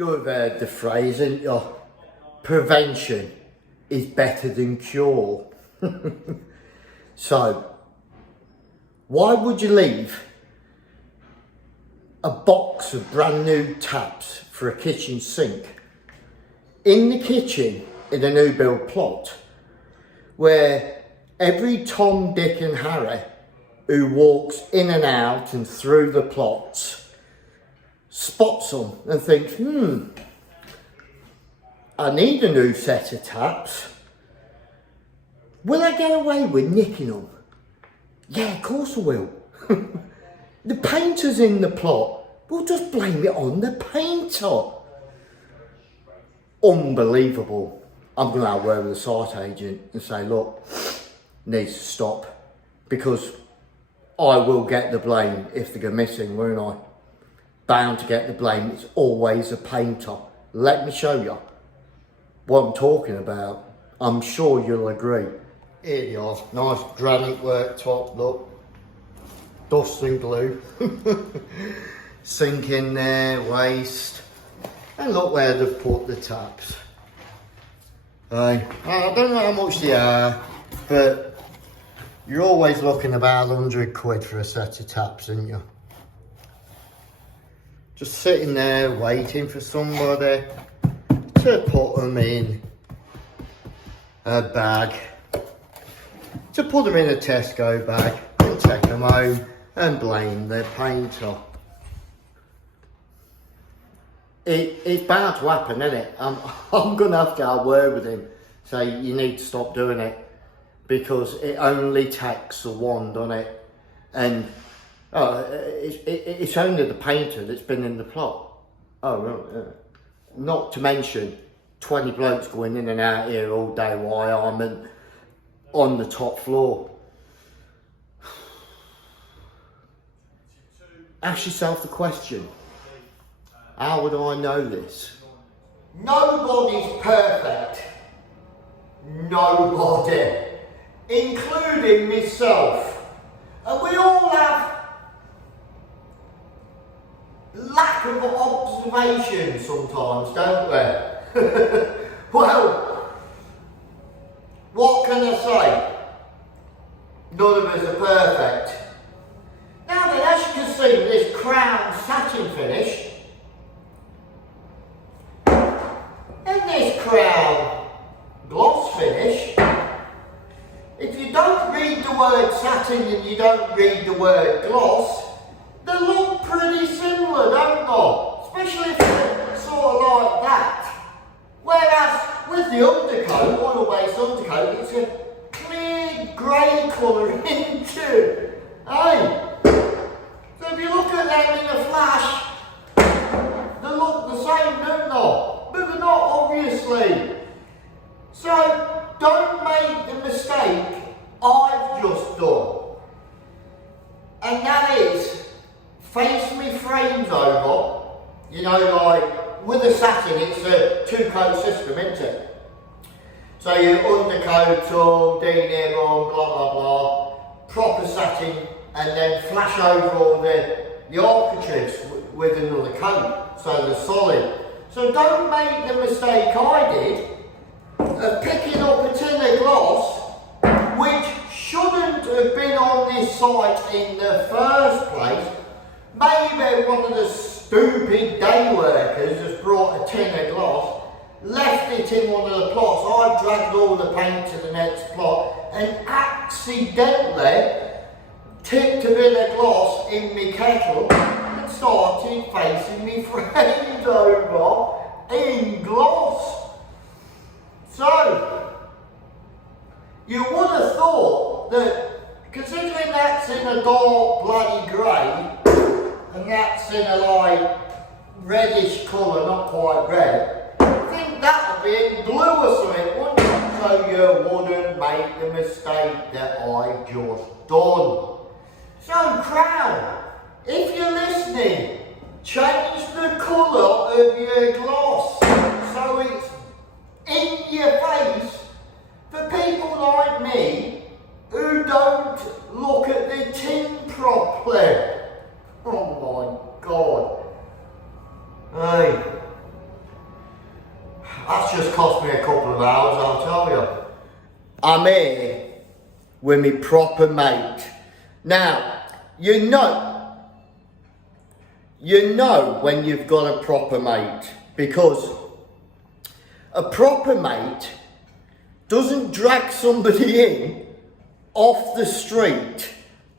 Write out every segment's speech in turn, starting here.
You've heard the phrase, haven't you? Prevention is better than cure. So, why would you leave a box of brand new taps for a kitchen sink in the kitchen in a new build plot where every Tom, Dick and Harry who walks in and out and through the plots spots them and thinks, I need a new set of taps. Will I get away with nicking them? Yeah, of course I will. The painter's in the plot. We'll just blame it on the painter. Unbelievable. I'm going to have a word with the site agent and say, look, needs to stop, because I will get the blame if they go missing, won't I? Bound to get the blame. It's always a painter. Let me show you what I'm talking about. I'm sure you'll agree. Here you are, nice granite worktop, look. Dust and glue. Sink in there, waste. And look where they've put the taps. I don't know how much they are, but you're always looking about 100 quid for a set of taps, aren't you? Just sitting there waiting for somebody to put them in a bag, to put them in a Tesco bag and take them home and blame the painter. It's bound to happen, isn't it? I'm going to have a word with him, say you need to stop doing it, because it only takes a wand on it, and it's only the painter that's been in the plot. Not to mention 20 blokes going in and out here all day while I'm on the top floor. Ask yourself the question, how would I know this? Nobody's perfect. Nobody. Including myself. And we all have lack of observation sometimes, don't we? Well, what can I say? None of us are perfect. Now then, as you can see with this crown satin finish, and this crown gloss finish, if you don't read the word satin and you don't read the word gloss, they look pretty similar, don't they? Especially if they're sort of like that. Whereas with the undercoat, oil-based undercoat, it's a clear grey colour into. Hey? So if you look at them in a flash, they look the same, don't they? But they're not, obviously. So don't make the mistake I've just done. And that is, face me frames over, you know, like with a satin, it's a two-coat system, isn't it? So you undercoat all, denib on, blah blah blah, proper satin, and then flash over all the architraves with another coat, so they're solid. So don't make the mistake I did of picking up a tin of gloss, which shouldn't have been on this site in the first place. Maybe one of the stupid day workers has brought a tin of gloss, left it in one of the plots. I dragged all the paint to the next plot and accidentally tipped a bit of gloss in my kettle and started facing me framed over in gloss. So, you would have thought that, considering that's in a dark bloody grey, and that's in a light reddish colour, not quite red, I think that would be in blue or something, wouldn't it? So you wouldn't make the mistake that I just done. So Crown, if you're listening, change the colour of your gloss so it's in your face for people like me who don't look at the tin properly. Oh my God. Hey, with me proper mate. Now, you know when you've got a proper mate, because a proper mate doesn't drag somebody in off the street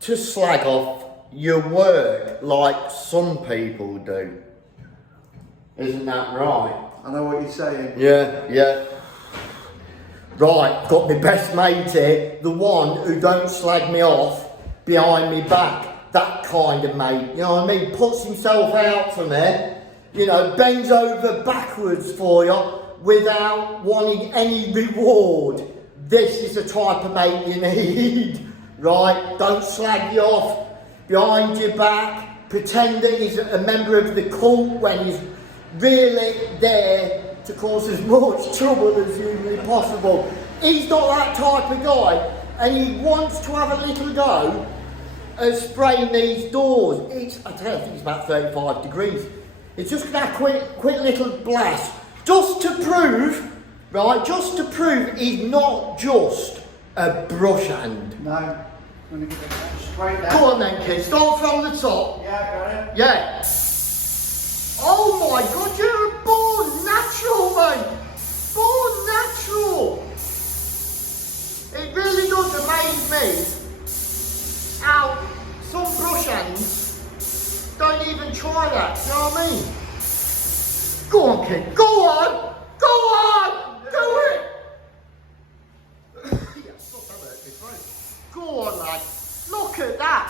to slag off your work like some people do. Isn't that right? I know what you're saying. Yeah. Right, got my best mate here, the one who don't slag me off behind me back. That kind of mate, you know what I mean? Puts himself out for me, you know, bends over backwards for you without wanting any reward. This is the type of mate you need, right? Don't slag you off behind your back, pretend that he's a member of the cult when he's really there to cause as much trouble as humanly possible. He's not that type of guy, and he wants to have a little go at spraying these doors. I think it's about 35 degrees. It's just gonna have a quick little blast, just to prove, he's not just a brush hand. No, I'm gonna get it straight down. Go on then, kid, start from the top. Yeah, got it. Yeah. Oh my God, you're a born natural, mate. Born natural. It really does amaze me how some brush hands don't even try that, you know what I mean? Go on, kid, go on, do it. Yeah, stop, that hurt me throat. Go on, lad, look at that.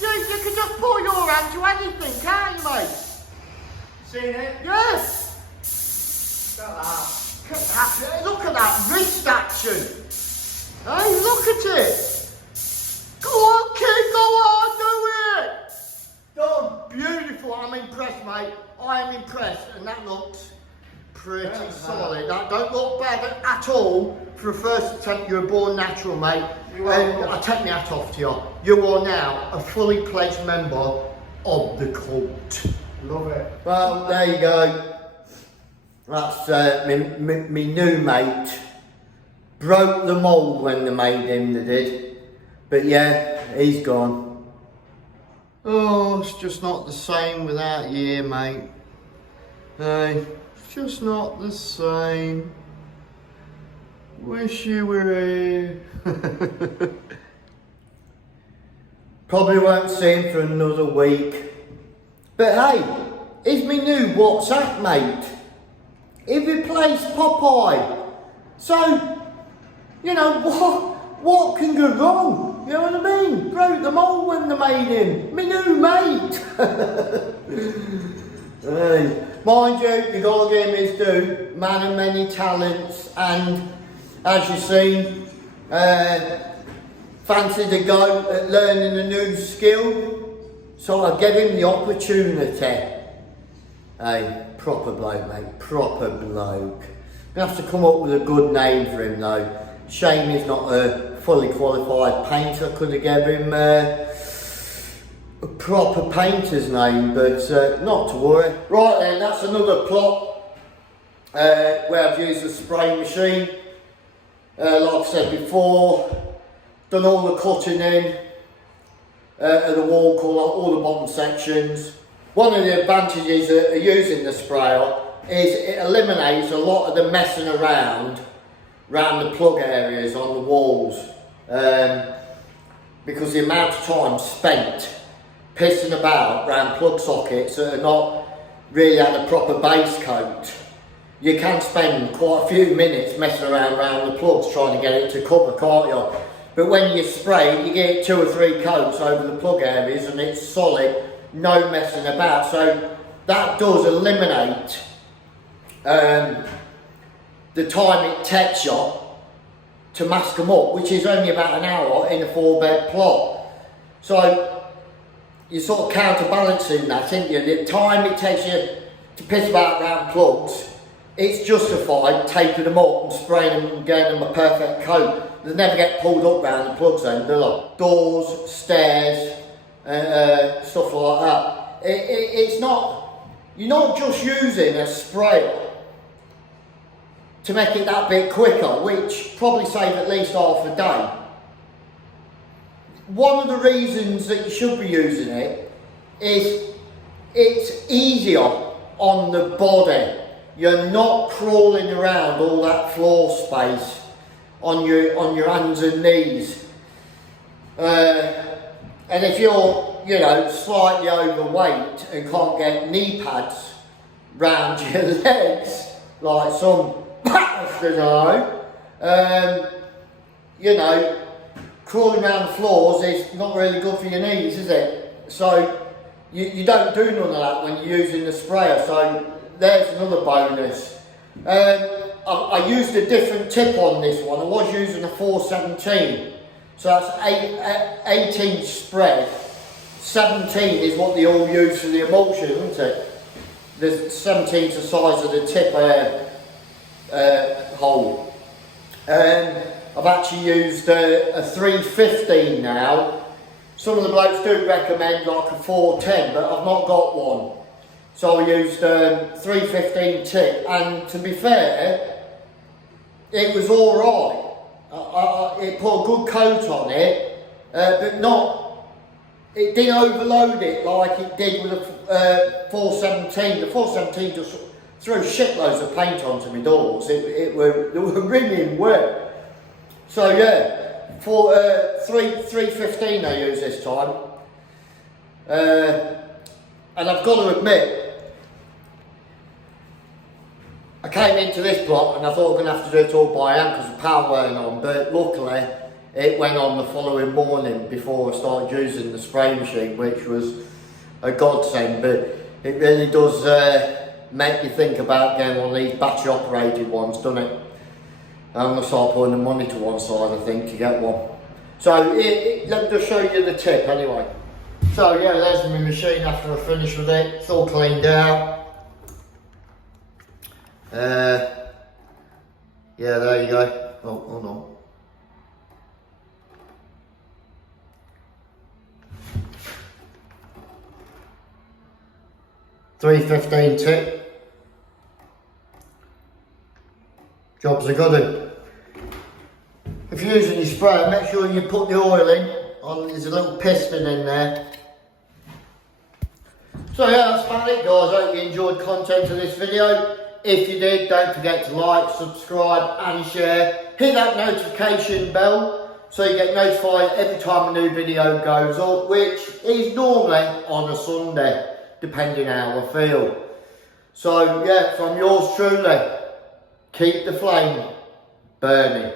You can just pull your hand to anything, can't you, mate? Seen it? Yes! Look at that wrist action! Hey, look at it! Go on, kid, go on, do it! Done! Beautiful, I'm impressed, mate. I am impressed, and that looks pretty solid. That don't look bad at all for a first attempt. You're a born natural, mate. And I take my hat off to you. You are now a fully pledged member of the cult. Love it. Well, there you go. That's me new mate. Broke the mould when they made him, they did. But yeah, he's gone. Oh, it's just not the same without you here, mate. Hey, it's just not the same. Wish you were here. Probably won't see him for another week. But hey, he's my new WhatsApp mate. He replaced Popeye. So, you know, what can go wrong? You know what I mean? Broke the mould when they made him. My new mate. Hey, mind you, you gotta give him his due. Man of many talents, and as you see, fancied a go at learning a new skill. So I gave him the opportunity. Hey, proper bloke, mate, proper bloke. Gonna have to come up with a good name for him though. Shame he's not a fully qualified painter. Could have given him a proper painter's name, but not to worry. Right then, that's another plot where I've used a spraying machine. Like I said before, done all the cutting in. Of the wall colour, all the bottom sections. One of the advantages of using the sprayer is it eliminates a lot of the messing around the plug areas on the walls, because the amount of time spent pissing about around plug sockets that are not really had a proper base coat, you can spend quite a few minutes messing around the plugs trying to get it to cover, can't you? But when you spray it, you get 2 or 3 coats over the plug areas and it's solid, no messing about. So that does eliminate the time it takes you to mask them up, which is only about an hour in a 4-bed plot. So you're sort of counterbalancing that, aren't you? The time it takes you to piss about around plugs, it's justified taping them up and spraying them and getting them a perfect coat. They never get pulled up round the plugs then, do they? Doors, stairs, stuff like that. It's not, you're not just using a sprayer to make it that bit quicker, which probably save at least half a day. one of the reasons that you should be using it is it's easier on the body. You're not crawling around all that floor space on your hands and knees. And if you're, you know, slightly overweight and can't get knee pads round your legs, like some bastards are, you know, crawling around the floors is not really good for your knees, is it? So you don't do none of that when you're using the sprayer, so there's another bonus. I used a different tip on this one. I was using a 417, so that's 18 spread. 17 is what they all use for the emulsion, isn't it? The 17's the size of the tip hole. I've actually used a 315 now. Some of the blokes do recommend like a 410, but I've not got one. So I used 315 tip, and to be fair, it was alright. It put a good coat on it, but it didn't overload it like it did with the 417. The 417 just threw shitloads of paint onto my doors. They were ringing wet. So yeah, 315 I use this time. And I've got to admit, I came into this block and I thought I was going to have to do it all by hand because the power weren't on, but luckily it went on the following morning before I started using the spray machine, which was a godsend. But it really does make you think about getting one of these battery operated ones, doesn't it? I'm going to start putting the money to one side, I think, to get one. So let me just show you the tip anyway. So yeah, there's my machine after I finish with it. It's all cleaned out. Yeah, there you go. Oh, hold on. .315 tip. Job's a good one. If you're using your sprayer, make sure you put the oil in. There's a little piston in there. So yeah, that's about it, guys. I hope you enjoyed the content of this video. If you did, don't forget to like, subscribe and share. Hit that notification bell so you get notified every time a new video goes up, which is normally on a Sunday, depending how I feel. So yeah, from yours truly, keep the flame burning.